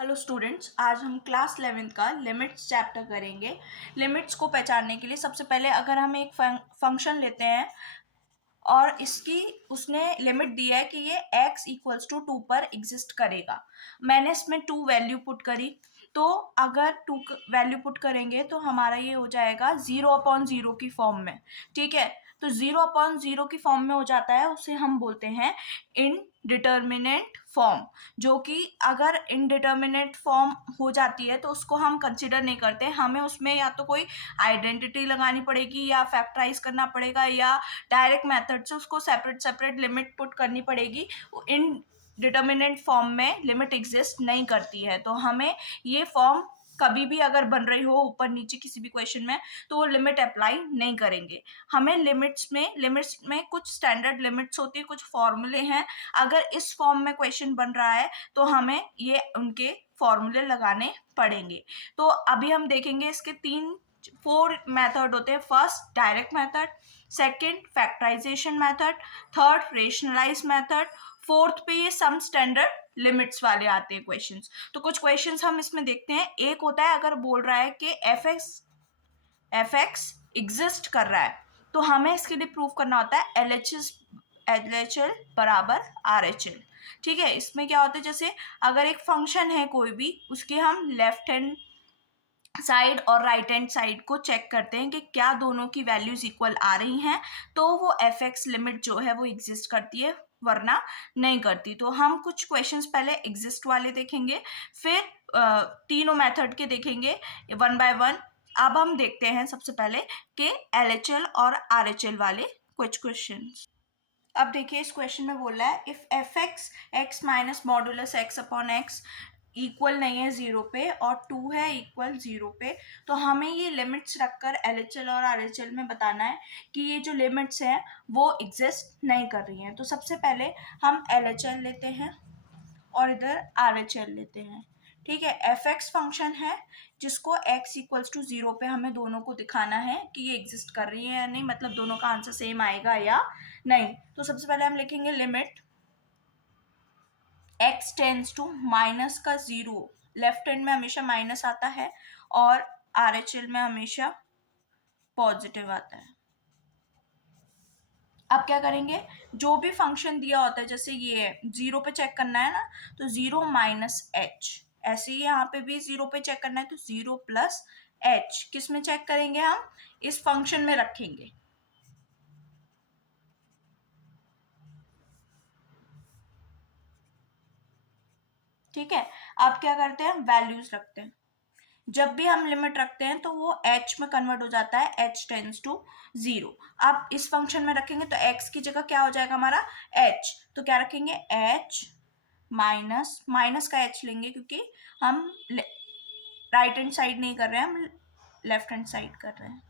Hello students, आज हम class 11th का लिमिट्स चैप्टर करेंगे। लिमिट्स को पहचानने के लिए सबसे पहले अगर हम एक फंक्शन लेते हैं और इसकी उसने लिमिट दी है कि ये x इक्वल्स टू 2 पर एग्जिस्ट करेगा। मैंने इसमें 2 वैल्यू पुट करी, तो अगर 2 वैल्यू पुट करेंगे तो हमारा ये हो जाएगा 0/0 की फॉर्म में। ठीक है, तो 0/0 की फॉर्म में हो जाता है, उसे हम बोलते हैं इनडिटर्मिनेट फॉर्म। जो कि अगर इनडिटर्मिनेट फॉर्म हो जाती है तो उसको हम कंसिडर नहीं करते, हमें उसमें या तो कोई आइडेंटिटी लगानी पड़ेगी या फैक्टराइज करना पड़ेगा या डायरेक्ट मेथड से उसको सेपरेट सेपरेट लिमिट पुट करनी पड़ेगी। इन डिटर्मिनेंट फॉर्म में लिमिट एग्जिस्ट नहीं करती है, तो हमें ये फॉर्म कभी भी अगर बन रही हो ऊपर नीचे किसी भी क्वेश्चन में तो वो लिमिट अप्लाई नहीं करेंगे। हमें लिमिट्स में कुछ स्टैंडर्ड लिमिट्स होती है, कुछ फॉर्मूले हैं। अगर इस फॉर्म में क्वेश्चन बन रहा है तो हमें ये उनके फॉर्मूले लगाने पड़ेंगे। तो अभी हम देखेंगे इसके 4 मेथड होते हैं। First direct method, second factorization method, third rationalize method, fourth पे ये सम स्टैंडर्ड लिमिट्स वाले आते हैं क्वेश्चंस। तो कुछ क्वेश्चंस हम इसमें देखते हैं। एक होता है अगर बोल रहा है कि एफ एक्स एग्जिस्ट कर रहा है, तो हमें इसके लिए प्रूव करना होता है LHL बराबर RHL। ठीक है, इसमें क्या होता है, जैसे अगर एक फंक्शन है कोई भी, उसके हम लेफ्ट हैंड साइड और राइट हैंड साइड को चेक करते हैं कि क्या दोनों की वैल्यूज इक्वल आ रही हैं, तो वो एफ एक्स लिमिट जो है वो एग्जिस्ट करती है, वरना नहीं करती। तो हम कुछ क्वेश्चंस पहले एग्जिस्ट वाले देखेंगे, फिर तीनों मेथड के देखेंगे वन बाय वन। अब हम देखते हैं सबसे पहले कि LHL और RHL वाले कुछ क्वेश्चंस। अब देखिए, इस क्वेश्चन में बोला है if F x x minus modulus x upon x equal नहीं है 0 पे और 2 है इक्वल 0 पे, तो हमें ये लिमिट्स रखकर LHL और RHL में बताना है कि ये जो लिमिट्स हैं वो एग्जिस्ट नहीं कर रही हैं। तो सबसे पहले हम LHL लेते हैं और इधर RHL लेते हैं। ठीक है, एफ एक्स फंक्शन है जिसको x इक्वल्स टू 0 पे हमें दोनों को दिखाना है कि ये एग्जिस्ट कर रही है या नहीं, मतलब दोनों का आंसर सेम आएगा या नहीं। तो सबसे पहले हम लिखेंगे limit x tends to minus का 0, लेफ्ट हैंड में हमेशा माइनस आता है और RHL में हमेशा पॉजिटिव आता है। अब क्या करेंगे, जो भी फंक्शन दिया होता है, जैसे ये 0 पे चेक करना है ना, तो 0 माइनस एच, ऐसे ही यहाँ पे भी 0 पे चेक करना है तो 0 प्लस एच। किस में चेक करेंगे, हम इस फंक्शन में रखेंगे। ठीक है, अब क्या करते हैं, वैल्यूज रखते हैं। जब भी हम लिमिट रखते हैं तो वो h में कन्वर्ट हो जाता है, h टेंस टू 0। अब इस फंक्शन में रखेंगे तो x की जगह क्या हो जाएगा हमारा h, तो क्या रखेंगे h माइनस माइनस का h लेंगे क्योंकि हम राइट हैंड साइड नहीं कर रहे हैं, हम लेफ्ट हैंड साइड कर रहे हैं।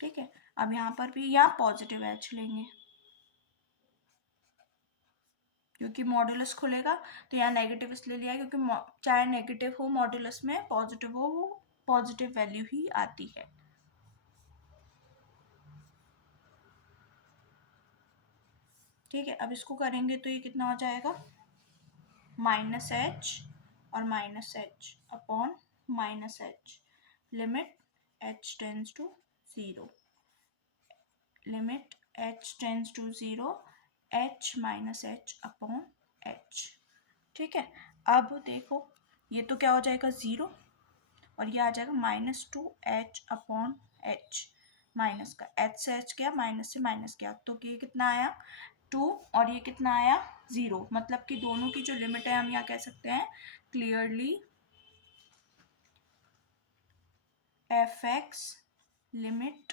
ठीक है, अब यहाँ पर भी यहाँ पॉजिटिव h लेंगे क्योंकि मॉड्यूलस खुलेगा, तो यहाँ नेगेटिव इसलिए लिया क्योंकि चाहे नेगेटिव हो मॉड्यूलस में, पॉजिटिव हो, वो पॉजिटिव वैल्यू ही आती है। ठीक है, अब इसको करेंगे तो ये कितना हो जाएगा, माइनस एच और minus h upon minus h, limit h tends to 0, limit h tends to 0, h minus h upon h. ठीक है, अब देखो ये तो क्या हो जाएगा 0 और ये आ जाएगा -2h अपॉन एच, माइनस का h से h गया, माइनस से माइनस गया, तो ये कितना आया 2 और ये कितना आया 0। मतलब कि दोनों की जो लिमिट है हम यहाँ कह सकते हैं clearly f x limit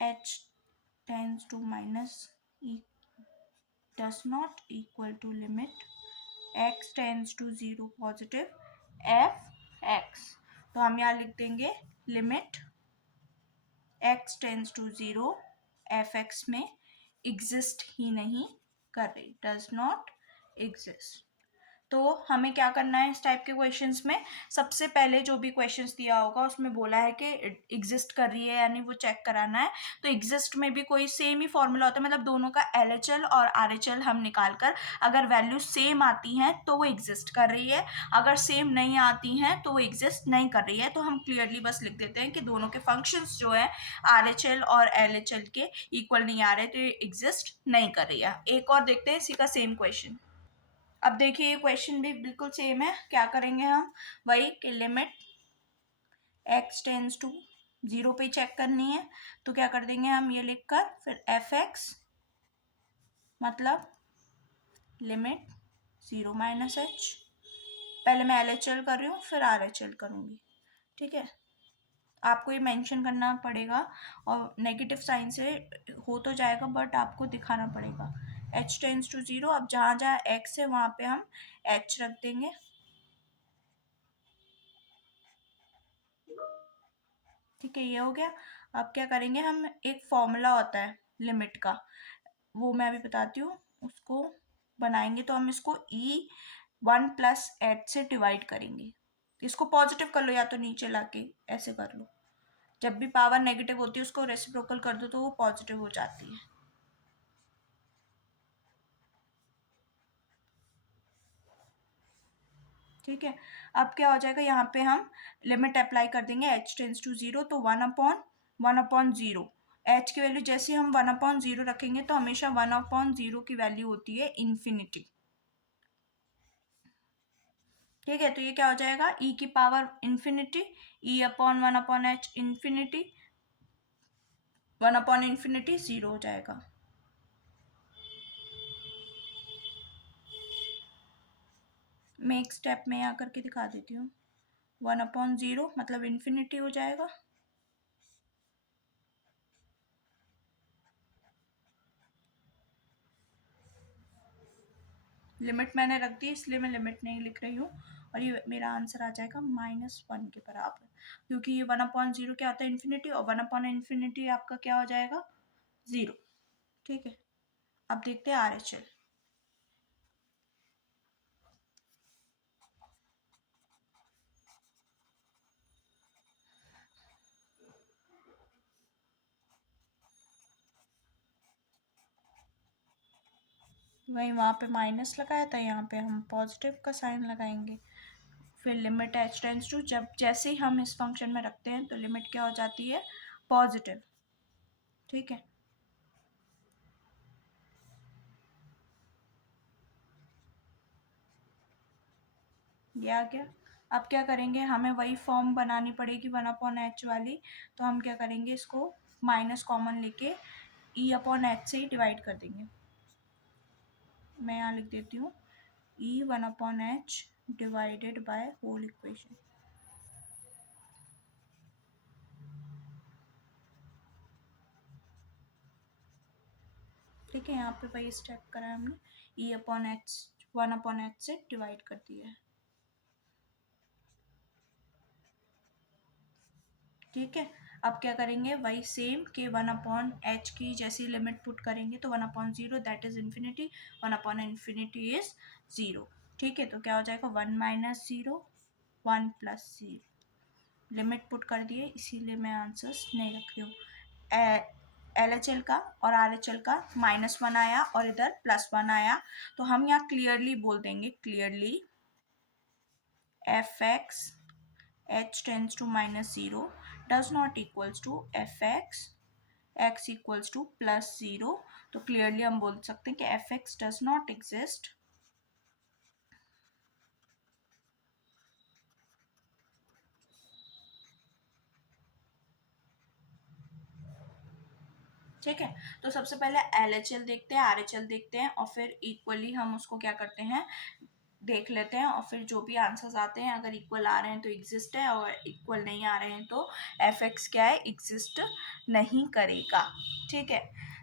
h tends to minus does not equal to limit x tends to 0 positive f x. तो हम यहाँ लिख देंगे limit x tends to 0 f x में एग्जिस्ट ही नहीं कर रही, डज नॉट एग्जिस्ट। तो हमें क्या करना है इस टाइप के क्वेश्चंस में, सबसे पहले जो भी क्वेश्चंस दिया होगा उसमें बोला है कि एग्जिस्ट कर रही है यानी वो चेक कराना है। तो एग्जिस्ट में भी कोई सेम ही फॉर्मूला होता है, मतलब दोनों का LHL और RHL हम निकाल कर अगर वैल्यू सेम आती हैं तो वो एग्जिस्ट कर रही है, अगर सेम नहीं आती हैं तो वो एग्जिस्ट नहीं कर रही है। तो हम क्लियरली बस लिख देते हैं कि दोनों के फंक्शंस जो है RHL और LHL के इक्वल नहीं आ रहे, तो ये एग्जिस्ट नहीं कर रही है। एक और देखते हैं इसी का सेम क्वेश्चन। अब देखिए ये क्वेश्चन भी बिल्कुल सेम है। क्या करेंगे हम, वही कि लिमिट x टेंस टू 0 पे चेक करनी है। तो क्या कर देंगे हम, ये लिखकर फिर fx मतलब लिमिट 0 माइनस h, पहले मैं LHL कर रही हूँ फिर RHL करूँगी, ठीक है। आपको ये मेंशन करना पड़ेगा और नेगेटिव साइन से हो तो जाएगा बट आपको दिखाना पड़ेगा। h टेंस टू 0, अब जहाँ जहाँ x है वहाँ पे हम h रख देंगे, ठीक है। ये हो गया। अब क्या करेंगे हम, एक फॉर्मूला होता है लिमिट का, वो मैं अभी बताती हूँ, उसको बनाएंगे। तो हम इसको E1 + h से डिवाइड करेंगे। इसको पॉजिटिव कर लो या तो नीचे लाके ऐसे कर लो, जब भी पावर नेगेटिव होती है उसको रेसिप्रोकल कर दो तो वो पॉजिटिव हो जाती है, ठीक है। अब क्या हो जाएगा, यहाँ पे हम लिमिट अप्लाई कर देंगे h टेंस टू 0, तो 1/1/0। h की वैल्यू जैसे हम 1/0 रखेंगे तो हमेशा 1/0 की वैल्यू होती है इन्फिनिटी, ठीक है। तो ये क्या हो जाएगा, e की पावर इन्फिनिटी, E/1/h इन्फिनिटी, 1/∞ 0 हो जाएगा। मैं एक स्टेप में यहाँ करके दिखा देती हूँ। 1/0 मतलब इन्फिनिटी हो जाएगा, लिमिट मैंने रख दी इसलिए मैं लिमिट नहीं लिख रही हूँ, और ये मेरा आंसर आ जाएगा -1 के बराबर, क्योंकि ये 1/0 क्या होता है इन्फिनिटी, और 1/∞ आपका क्या हो जाएगा 0, ठीक है। अब देखते हैं RHL। वही वहाँ पे माइनस लगाया था, यहाँ पे हम पॉजिटिव का साइन लगाएंगे। फिर लिमिट h टेंस टू, जब जैसे ही हम इस फंक्शन में रखते हैं तो लिमिट क्या हो जाती है पॉजिटिव, ठीक है। ये आ गया। अब क्या करेंगे, हमें वही फॉर्म बनानी पड़ेगी 1/h वाली। तो हम क्या करेंगे, इसको माइनस कॉमन लेके E/h से ही डिवाइड कर देंगे। मैं यहाँ लिख देती हूँ E1/h divided by whole equation, ठीक है। यहाँ पे वही स्टेप करा है हमने, E/h 1/h से डिवाइड कर दिया है, ठीक है। अब क्या करेंगे, वही सेम के 1/h की जैसी लिमिट पुट करेंगे तो 1/0 दैट इज इन्फिनिटी, 1/∞ इज 0, ठीक है। तो क्या हो जाएगा 1 - 0 1 + 0, लिमिट पुट कर दिए, इसीलिए मैं आंसर्स नहीं रख रही हूँ। LHL का और RHL का -1 आया और इधर +1 आया, तो हम यहाँ क्लियरली बोल देंगे, clearly fx h tends to -0 does not equals to fx x equals to +0। तो क्लियरली हम बोल सकते हैं कि fx does not exist, ठीक है। तो सबसे पहले LHL देखते हैं, RHL देखते हैं, और फिर इक्वली हम उसको क्या करते हैं देख लेते हैं, और फिर जो भी आंसर्स आते हैं अगर इक्वल आ रहे हैं तो एग्जिस्ट है, और इक्वल नहीं आ रहे हैं तो fx क्या है एग्जिस्ट नहीं करेगा, ठीक है।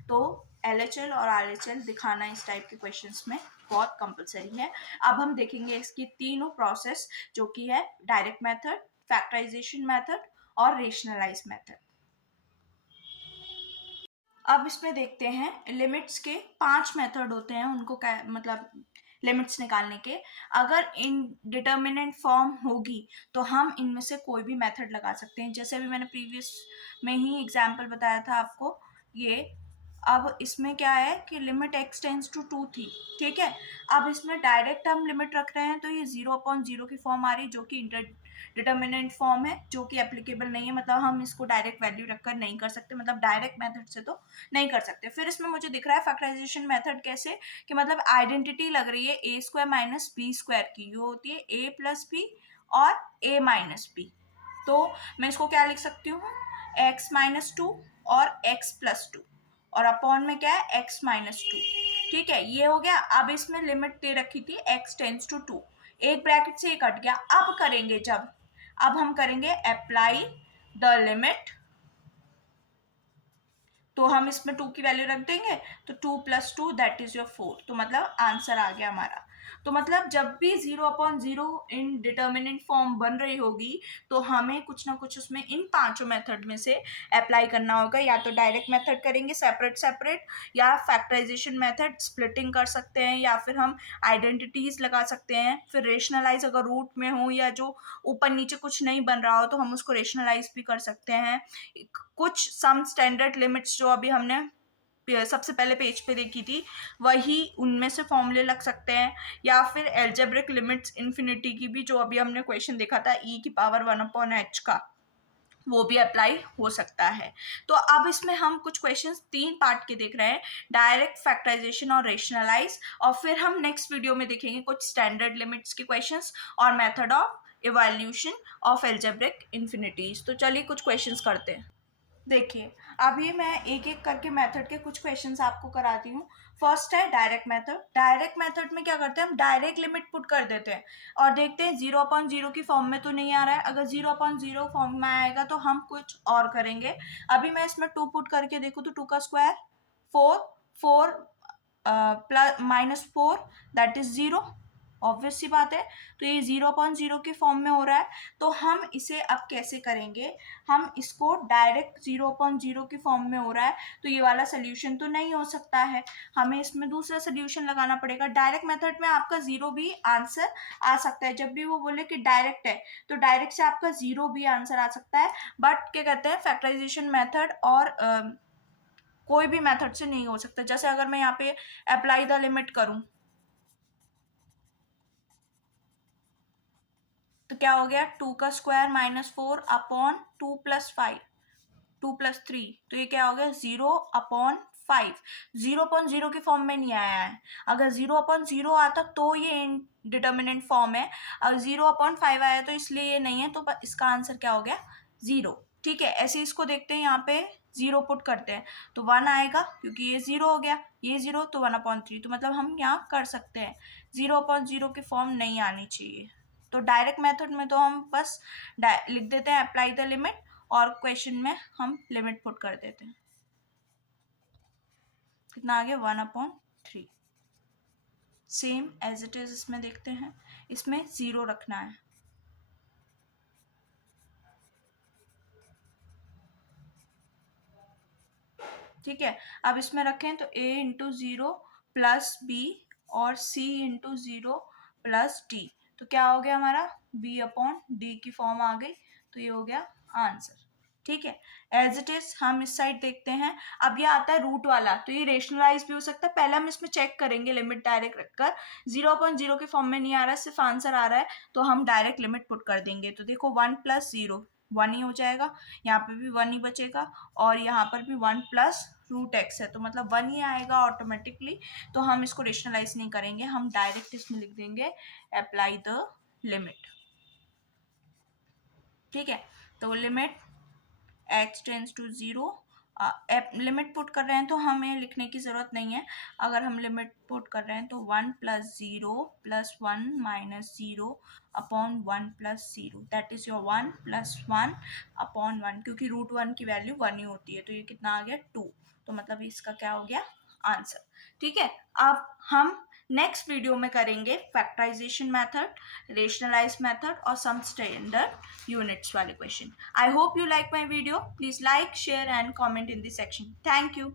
तो LHL और RHL दिखाना इस टाइप के क्वेश्चंस में बहुत कंपलसरी है। अब हम देखेंगे इसकी तीनों प्रोसेस, जो कि है डायरेक्ट मेथड, फैक्टराइजेशन मेथड और रेशनलाइज मेथड। अब इसमें देखते हैं लिमिट्स के 5 मेथड होते हैं, उनको क्या मतलब लिमिट्स निकालने के। अगर इनडिटर्मिनेंट फॉर्म होगी तो हम इनमें से कोई भी मेथड लगा सकते हैं। जैसे अभी मैंने प्रीवियस में ही एग्जाम्पल बताया था आपको, ये अब इसमें क्या है कि लिमिट x टेंस टू 2 थी, ठीक है। अब इसमें डायरेक्ट हम लिमिट रख रहे हैं तो ये 0/0 की फॉर्म आ रही, जो कि डिटर्मिनेंट फॉर्म है, जो कि एप्लीकेबल नहीं है। मतलब हम इसको डायरेक्ट वैल्यू रखकर नहीं कर सकते, मतलब डायरेक्ट मेथड से तो नहीं कर सकते। फिर इसमें मुझे दिख रहा है फैक्टराइजेशन मेथड कैसे, कि मतलब आइडेंटिटी लग रही है a square minus b square की, जो होती है a प्लस बी और a माइनस बी। तो मैं इसको क्या लिख सकती हूँ, x माइनस 2 और x प्लस 2, और अपॉन में क्या है x माइनस 2, ठीक है। ये हो गया। अब इसमें लिमिट दे रखी थी x टेंस टू 2, एक ब्रैकेट से ये कट गया। अब करेंगे जब, अब हम करेंगे अप्लाई द लिमिट, तो हम इसमें 2 की वैल्यू रख देंगे, तो 2 + 2 दैट इज योर 4, तो मतलब आंसर आ गया हमारा। तो मतलब जब भी 0/0 इन डिटर्मिनेंट फॉर्म बन रही होगी तो हमें कुछ ना कुछ उसमें इन पांचों मेथड में से अप्लाई करना होगा। या तो डायरेक्ट मेथड करेंगे सेपरेट सेपरेट, या फैक्टराइजेशन मेथड स्प्लिटिंग कर सकते हैं, या फिर हम आइडेंटिटीज लगा सकते हैं। फिर रेशनलाइज अगर रूट में हो या जो ऊपर नीचे कुछ नहीं बन रहा हो तो हम उसको रेशनलाइज भी कर सकते हैं। कुछ सम स्टैंडर्ड लिमिट्स जो अभी हमने सबसे पहले पेज पे देखी थी, वही उनमें से फॉर्मूले लग सकते हैं। या फिर एल्जेब्रिक लिमिट्स इन्फिनिटी की भी, जो अभी हमने क्वेश्चन देखा था e⁻1/h का, वो भी अप्लाई हो सकता है। तो अब इसमें हम कुछ क्वेश्चंस 3 पार्ट के देख रहे हैं, डायरेक्ट, फैक्टराइजेशन और रेशनलाइज। और फिर हम नेक्स्ट वीडियो में देखेंगे कुछ स्टैंडर्ड लिमिट्स के क्वेश्चंस और method of evaluation of algebraic infinities. तो चलिए कुछ क्वेश्चंस करते हैं। देखिए, अभी मैं एक एक करके मेथड के कुछ क्वेश्चंस आपको कराती हूँ। फर्स्ट है डायरेक्ट मेथड। डायरेक्ट मेथड में क्या करते हैं, हम डायरेक्ट लिमिट पुट कर देते हैं और देखते हैं 0/0 की फॉर्म में तो नहीं आ रहा है। अगर 0/0 फॉर्म में आएगा तो हम कुछ और करेंगे। अभी मैं इसमें 2 पुट करके देखूँ तो 2 का square 4, 4 plus -4 that is 0, obvious सी बात है। तो ये 0/0 के फॉर्म में हो रहा है। तो हम इसे अब कैसे करेंगे, हम इसको डायरेक्ट 0/0 की फॉर्म में हो रहा है तो ये वाला सोल्यूशन तो नहीं हो सकता है, हमें इसमें दूसरा सोल्यूशन लगाना पड़ेगा। डायरेक्ट मेथड में आपका 0 भी आंसर आ सकता है। जब भी वो बोले कि डायरेक्ट है तो डायरेक्ट से आपका 0 भी आंसर आ सकता है। बट क्या कहते हैं, फैक्टराइजेशन मेथड और कोई भी मेथड से नहीं हो सकता। जैसे अगर मैं यहाँ पे अप्लाई द लिमिट करूं तो क्या हो गया, 2 का स्क्वायर -4 अपॉन 2 + 5, 2 + 3, तो ये क्या हो गया 0/5। 0/0 की फॉर्म में नहीं आया है। अगर 0/0 आता तो ये डिटर्मिनेंट फॉर्म है, अगर 0/5 आया तो इसलिए ये नहीं है, तो इसका आंसर क्या हो गया 0, ठीक है। ऐसे इसको देखते हैं, यहाँ पे 0 पुट करते हैं तो 1 आएगा, क्योंकि ये 0 हो गया, ये 0 तो 1/3, तो मतलब हम यहाँ कर सकते हैं। 0/0 की फॉर्म नहीं आनी चाहिए। तो डायरेक्ट मेथड में तो हम बस लिख देते हैं अप्लाई द लिमिट, और क्वेश्चन में हम लिमिट पुट कर देते हैं। कितना आ गया 1/3। सेम एज इट इज इसमें देखते हैं, इसमें 0 रखना है। ठीक है, अब इसमें रखें तो a इंटू 0 प्लस बी और c इंटू 0 प्लस डी, तो क्या हो गया हमारा b/d की फॉर्म आ गई, तो ये हो गया आंसर। ठीक है, एज इट इज हम इस साइड देखते हैं। अब ये आता है रूट वाला, तो ये रेशनलाइज भी हो सकता है। पहले हम इसमें चेक करेंगे लिमिट डायरेक्ट रखकर, 0/0 के फॉर्म में नहीं आ रहा है, सिर्फ आंसर आ रहा है, तो हम डायरेक्ट लिमिट पुट कर देंगे। तो देखो 1 + 0 1 ही हो जाएगा, यहाँ पे भी 1 ही बचेगा, और यहाँ पर भी 1 + √x है, तो मतलब 1 ही आएगा ऑटोमेटिकली। तो हम इसको रेशनलाइज नहीं करेंगे, हम डायरेक्ट इसमें लिख देंगे अप्लाई द लिमिट। ठीक है, तो limit x tends to 0, limit put कर रहे हैं तो हमें लिखने की ज़रूरत नहीं है। अगर हम लिमिट पुट कर रहे हैं तो 1 + 0 + 1 - 0 upon 1 + 0 that is your 1 + 1 upon 1, क्योंकि √1 की वैल्यू 1 ही होती है, तो ये कितना आ गया 2, तो मतलब इसका क्या हो गया आंसर। ठीक है, अब हम नेक्स्ट वीडियो में करेंगे फैक्टराइजेशन मेथड, रेशनलाइज मेथड और सम स्टैंडर्ड यूनिट्स वाले question. I hope you like my video. Please like, share and comment in this section. Thank you.